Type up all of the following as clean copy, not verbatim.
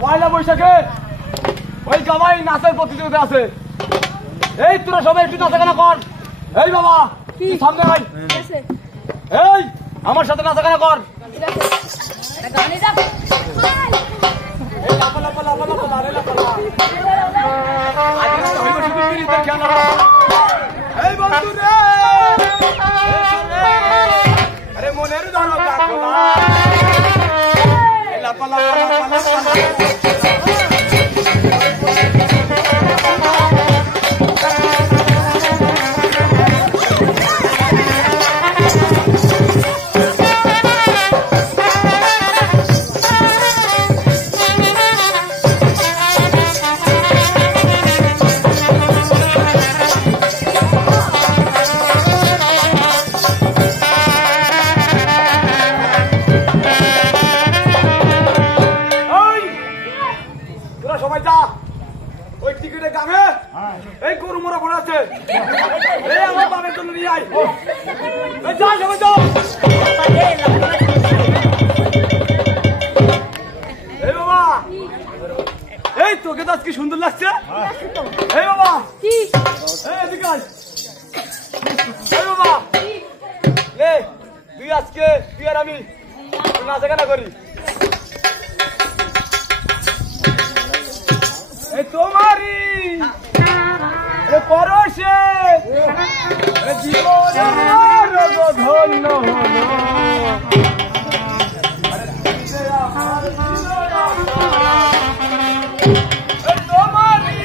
পয়লা বৈশাখে ওই জামাই নাচের প্রতিযোগিতা আছে। এই তোরা সবাই একটু নাচাগানা কর। এই বাবা সামনে ভাই, এই আমার সাথে নাচাগানা কর। এই বন্ধু রে, আরে মনের ধরো সবাই যা ওই টিকিটের দামে এই গরু মোড়া পড়ে আছে, এই আমার বাবার জন্য নিয়ে আয়। যা সবাই যাও। এই বাবা, এই তোকে তো আজকে সুন্দর লাগছে। এই বাবা, এদিকে আয়। এই বাবা, তুই আজকে তুই আর আমি নাচাগানা করি। তোমারি পরশে জীবন ধন্য তোমারি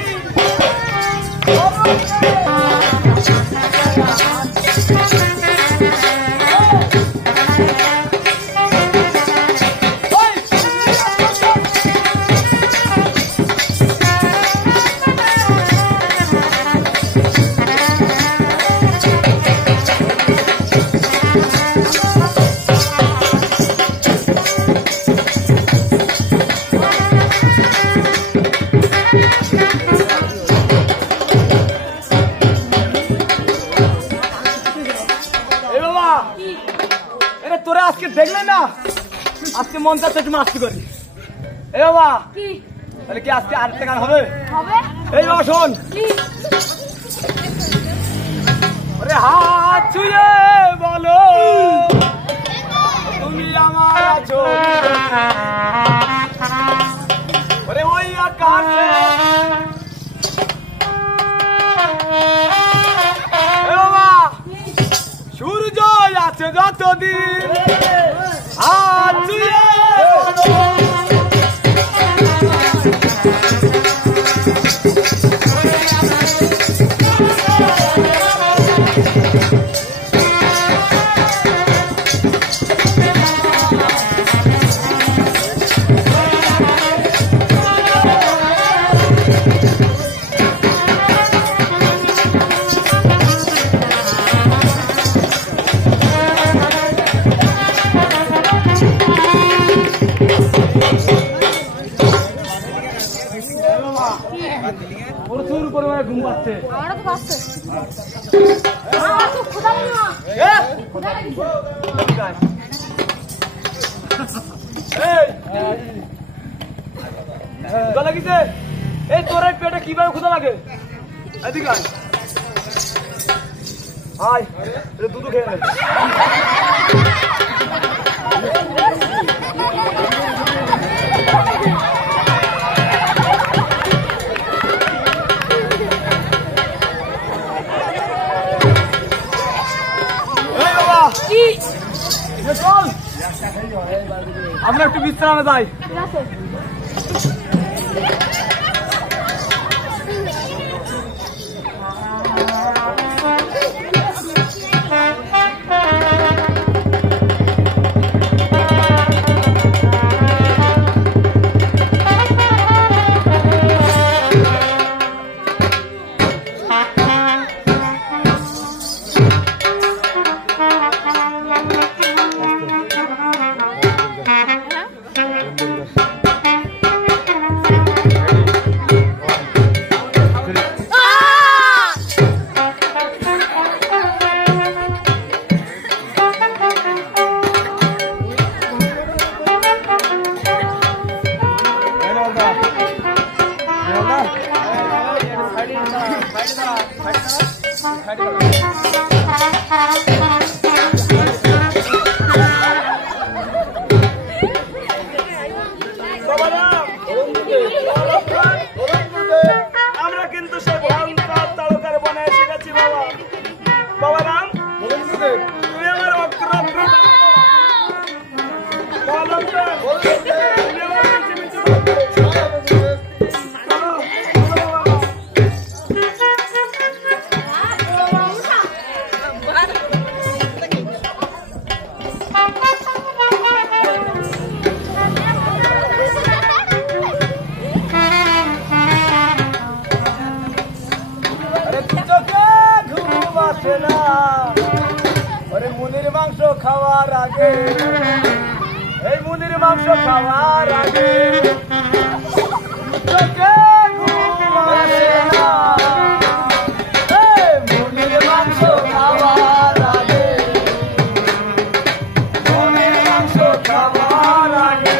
তোরা আজকে দেখলে না, আজকে মন চাচ্ছে একটু মাস্তি করি। এ বাবা, তাহলে কি আজকে আরেকটা গান হবে? এই বাবা শোন, ওরে হাত ছুঁয়ে বলো তুমি আমার আছো, ওরে ওই আকাশে সূর্য আছে যতদিন হাত ছুঁয়ে প্রচুর পরিমাণে ঘুম পাচ্ছে। লাগিছে এই তোর পেটে কিভাবে ক্ষুধা লাগে? এদিকে আয়, দুধ খেয়ে নে। আমরা একটু বিশ্রামে যাই। আমরা কিন্তু সে ভয়ঙ্কর তারকার বনে এসে গেছি বাবা। বাবা রাম, তুমি আমার অগ্রগ্র মুনির মাংস খাওয়ার আগে, এই মুনির মাংস খাওয়ার আগে চোখে ঘুম আসে না। মুনির মাংস খাওয়ার আগে, মুনির মাংস খাওয়ার আগে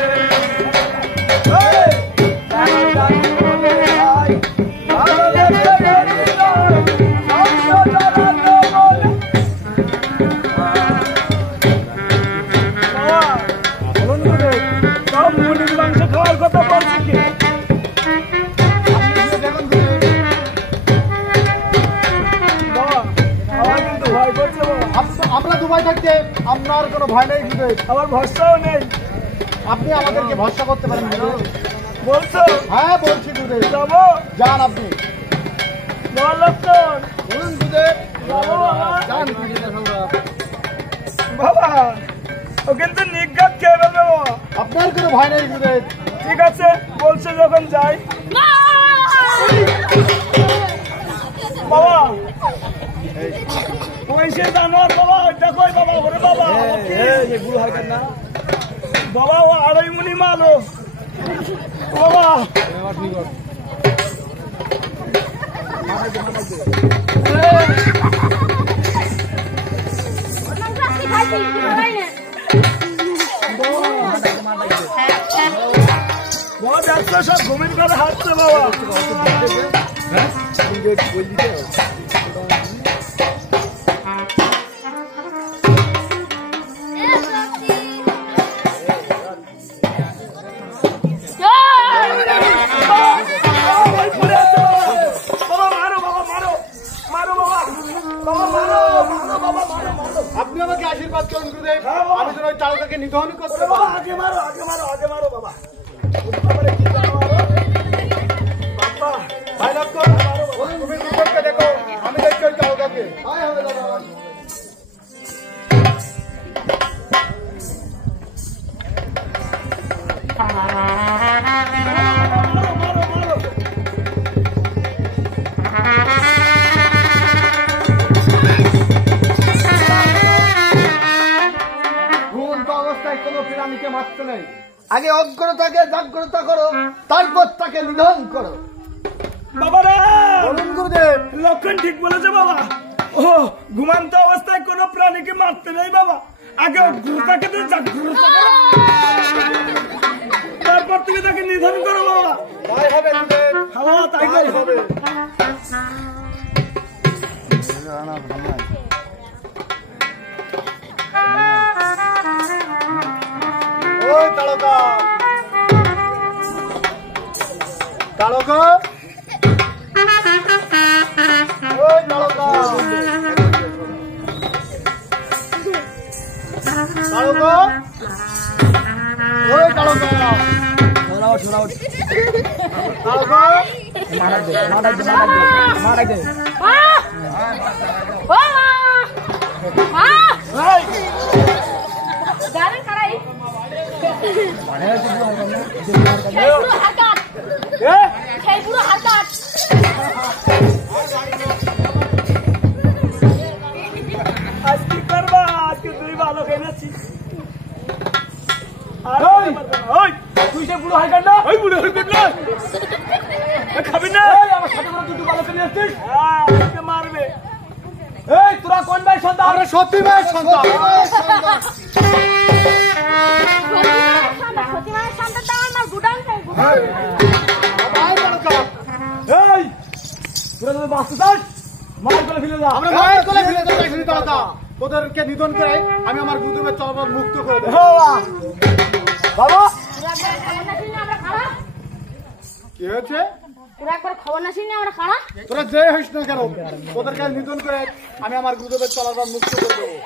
মুনির মাংস খাওয়ার কথা বলছি কি? আমার কিন্তু ভয় করছে বাবা। আমরা দুবাই থাকতে আপনার কোনো ভয় নেই গুরুদেব। আমার ভরসাও নেই। আপনি আমাদেরকে ভরসা করতে পারেন গুরুদেব। বলছো? হ্যাঁ বলছি গুরুদেব। যাবো? যান আপনি। মহালক্ষণ, বলুন গুরুদেব। যাবো বাবা? যান বাবা, ও কিন্তু নিজ্ঞাত খেয়ে ফেলবে বাবা। আপনার কোনো ভয় নেই গুরুদেব। ঠিক আছে, বলছে যখন যাই। বাবা, ওই সে জানোয়ার বাবা, দেখো বাবা, ওরে বাবা, বাবা ও আড়াই মুনি মালো বাবা। বাবা দেখছো সব ঘুমির করে হাঁটছে বাবা। আপনি আমাকে আশীর্বাদ করুন গুরুদেব। আমি যেন ওই তারকাকে নিধন করতে বাবা পারি। আগে মারো, আগে মারো, আগে মারো বাবা। ভাই লক্ষ্মণ, তুমি গুরুদেবকে দেখো, আমি দেখছি ওই তারকাকে। হায় হবে দাদা। ঘুমন্ত অবস্থায় কোনো প্রাণীকে মারতে নেই। আগে অজ্ঞতাকে জাগ্রতা করো, তারপর তাকে নিধন করো। বাবারা, বলুন গুরুদেব। লক্ষণ ঠিক বলেছে বাবা। ও ঘুমান্ত অবস্থায় কোনো প্রাণীকে মারতে নেই বাবা। আগে অজ্ঞতাকে তো জাগ্রত করো, তারপর তুমি তাকে নিধন করো বাবা। তাই হবে গুরুদেব। হ্যাঁ তাই তাই হবে। ওই তারকা, তারকা, ওই তারকা, তারকা, ওই তারকা, তারকা, আজ কি করবা? আজকে তুই ভালো খেয়েছি। তুই সে বুড়ো হাইকার না? ওই বুড়ো হয়ে গেল, খাবি না? আমার সাথে করে দুটো ভালো খেলে আসছিস। হ্যাঁ, আজকে মারবে। এই তোরা কোন ভাই সন্তান? আমরা সত্যি ভাই সন্তান। সত্যি মানে সন্তান তো আমার গুডাউন ভাই তারকা, তোরা যদি বাঁচতে চাস মায়ের কোলে ফেলে যা। আমরা মায়ের কোলে ফেলে দেবো এখনই তাড়াতা। ওদেরকে নিধন করে আমি আমার গুরুদেবের চরণ মুক্ত করে দেবো। বাবা কি হয়েছে? তোরা একবার খবর না শুনি আমরা খারাপ তোরা যে হইস না কেন ওদেরকে নিধন করে আমি আমার গুরুদেবের চরণ মুক্ত করে দেবো।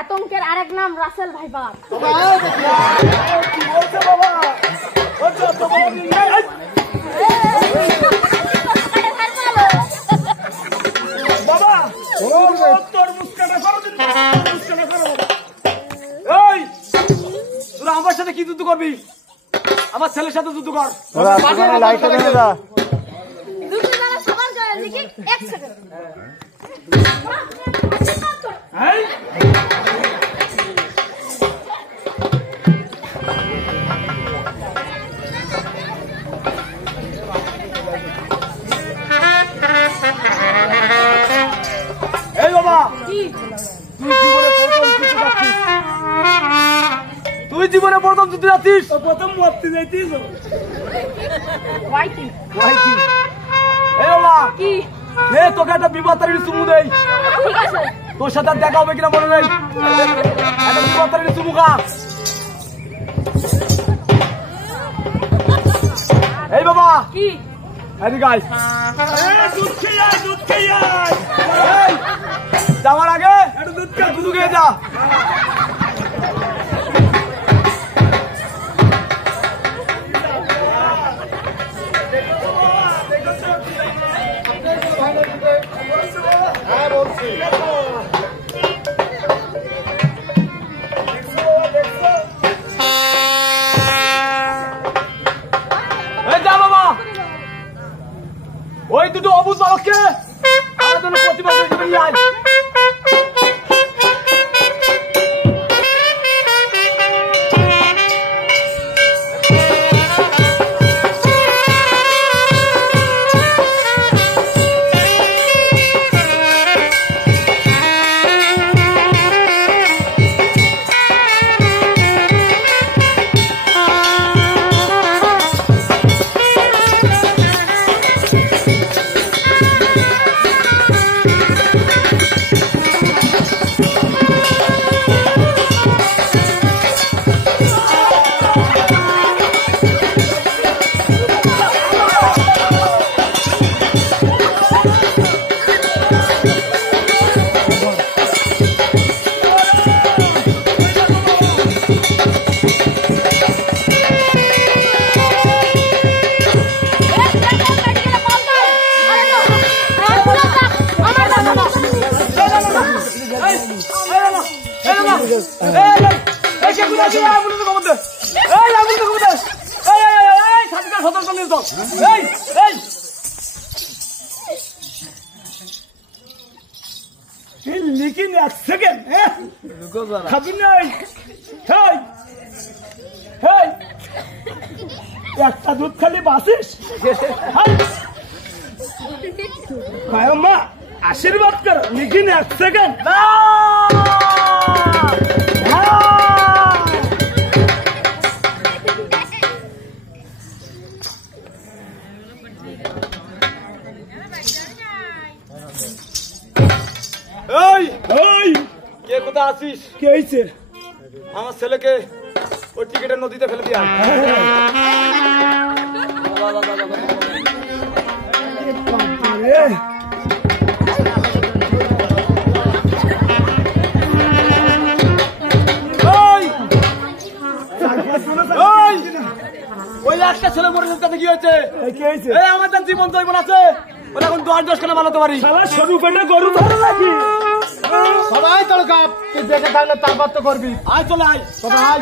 আতঙ্কের আরেক নাম রাসেল ভাইবার। তবে আয় দেখি। কি বলছে বাবা? বলছে তো বড় দিন নাই। বাবা তোর মুস্কাটা করো দিন, মুস্কাটা করো। এই তোরা আমার সাথে কি যুদ্ধ করবি? আমার ছেলের সাথে যুদ্ধ কর। দুটো জানা সবার গায়ে দেখি 1 সেকেন্ড। এই এই বাবা কি তুই জীবনে প্রথম যুদ্ধ যাচ্ছিস? প্রথম মরতে যাইতিস ওয়াইটি এই বাবা কি হে তোকে একটা বিপত্তারির চুমু দেই। ঠিক আছে তোর সাথে আর দেখা হবে কিনা মনে নেই। একটা বিপত্তারির চুমু খা। এই বাবা কি এদিকে আয়। দুধ খেয়ে আয়, দুধ খেয়ে আয়। এই, যাওয়ার আগে একটু দুধ একটু দুধ খেয়ে যা। হ্যাঁ বলছি। এই যা বাবা, ওই দুটো অবুঝ বালককে আমার জন্য প্রতিবাদ হিসেবে নিয়ে আয়। लेकिन 1 সেকেন্ড খাবি নাই খাই খাই একটা দুধ খালি বাসিস খায় মা আশীর্বাদ কর लेकिन 1 সেকেন্ড কে কোথা আছিস? কে হইছে আমার ছেলেকে ওই টিকেটের নদীতে ফেলে দিয়া। ওই একটা ছেলে মরে তাতে কি হয়েছে? কে হইছে এই আমাদের জীবন জৈবন আছে, ওরা এখন 10 খানা বানাতে পারি। শালা সরু পেটে গরু ধরে নাকি সবাই তাড়কা তুই দেখে থাকলে তারপর তো করবি। আয় চলে আয়। তবে আয়।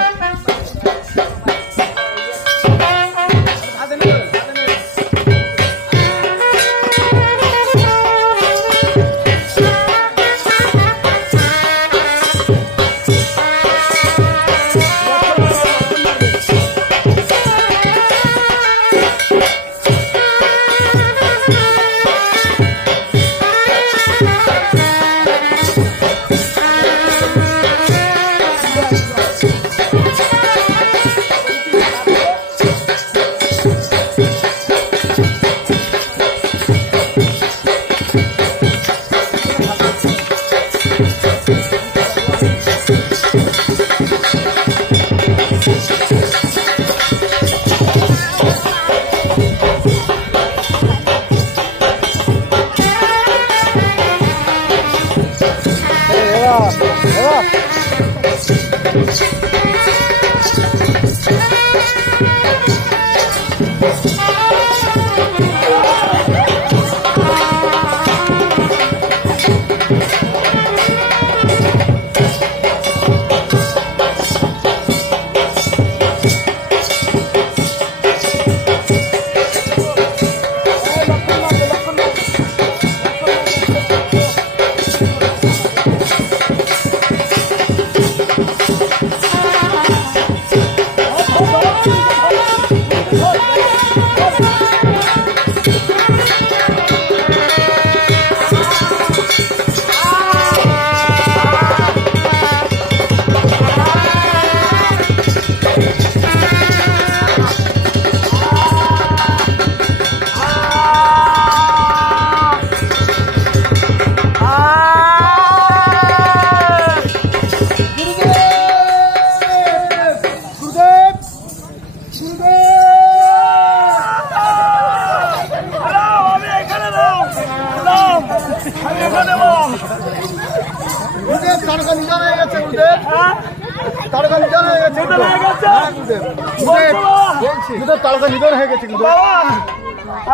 দেখছি গুরুদেব তালুকা নিধন হয়ে গেছে গুরুদেব। বাবা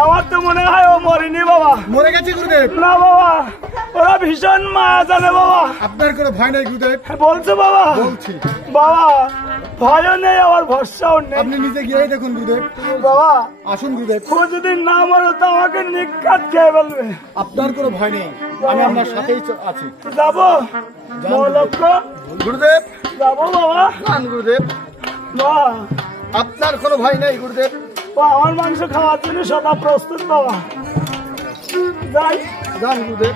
আমার তো মনে হয় ও মরেনি বাবা। মরে গেছে গুরুদেব? না বাবা, ওরা ভীষণ মায়া জানে বাবা। আপনার কোনো ভয় নাই গুরুদেব? বলছো বাবা? বলছি। বাবা ভয়ও নেই আবার ভরসাও নেই। আপনি নিজে গিয়ে দেখুন গুরুদেব। বাবা আসুন গুরুদেব। ও যদি না মরে তো আমাকে নিকাত খেয়ে ফেলবে। আপনার কোনো ভয় নেই, আমি আপনার সাথেই আছি। যাবো লক্ষ্য গুরুদেব যাবো বাবা। যান গুরুদেব, বাবা আপনার কোনো ভয় নেই গুরুদেব। আমার মাংস খাওয়ার জন্য সদা প্রস্তুত বাবা। যাই। যান গুরুদেব।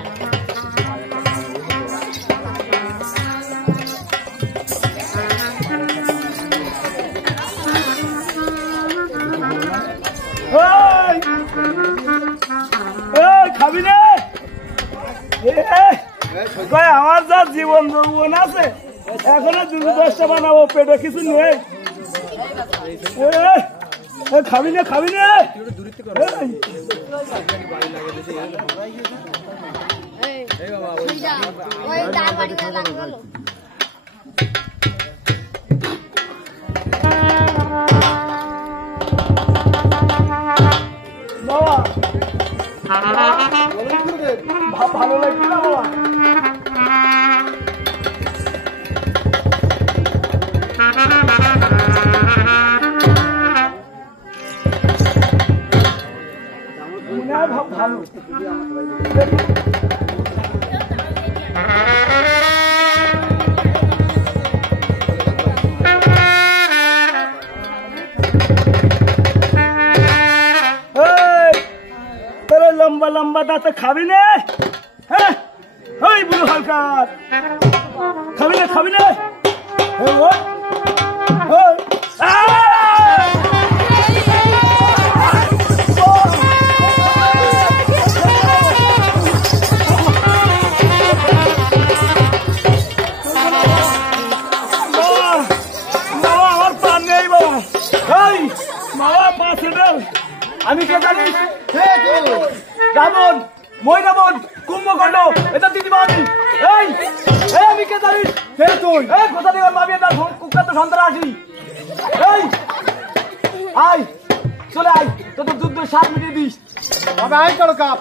খাবি রে? আমার যা জীবন যৌবন আছে এখনো 2-10টা বানাবো, পেটে কিছু নেই। খাবি না খাবি না? ওই দাঁড় বাড়িতে লাগলো। বাবা বলুন গুরুদেব। ভালো লাগছে না বাবা? মনে হয় ভালো। লম্বা লম্বা দাঁতে খাবি না? হ্যাঁ ওই বুড়ো হালকার খাবি না খাবি না? আমার পা নেই বাবা। এই বাবা পা ছেড়ে। আমি কে জানিস? রাবণ, মৈরাবণ, কুম্ভকর্ণ, এটা দিদিমা আমি। এই আমি কে জানিস? কে তুই? কোথা থেকে মাবি এটা কুখ্যাত সন্ত্রাসী। এই আয় চলে আয়, তোর যুদ্ধ 7 মিনিট দিস। তবে আই করো কাপ।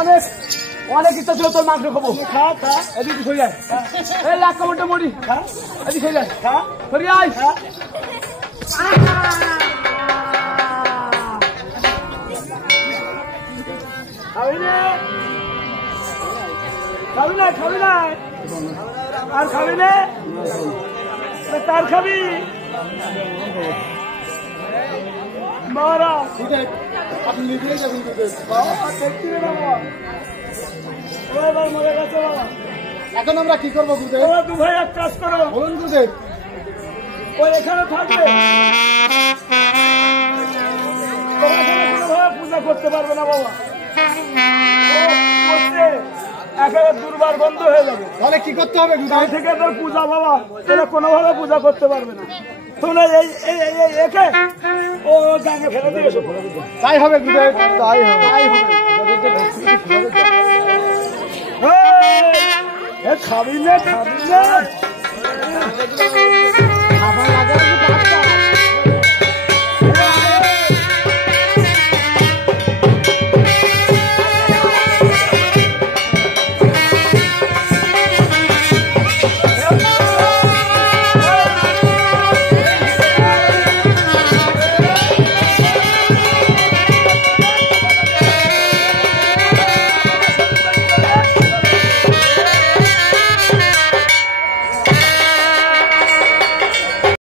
অনেক অনেক ইচ্ছা ছিল তোর মাংস খাবো। খা খা এদিকে সরে যায় এই লাখ কামড়টা মরি খা এদিকে সরে যায় খা সরে আয় খাবি না খাবি না খাবি না আর খাবি না তার খাবি মারা আপনি নিজেই যাবেন দেখছি রে বাবা ও এবার মরে গেছে বাবা এখন আমরা কি করবো গুরুদেব? তোমরা দু ভাই এক কাজ করো বলুন গুরুদেব। ওই এখানে থাকবে তোমরা এখানে কোনোভাবে পূজা করতে পারবে না বাবা ও করতে একেবারে দুর্বার বন্ধ হয়ে যাবে তাহলে কি করতে হবে তাই গুরুদেব? থেকে তোর পূজা বাবা তোরা কোনোভাবে পূজা করতে পারবে না তোমরা এই একে ও গাঙে ফেলে দিয়ে এসো তাই হবে গুরুদেব, তাই হবে, তাই হবে। খাবি না খাবি না খাবার লাগার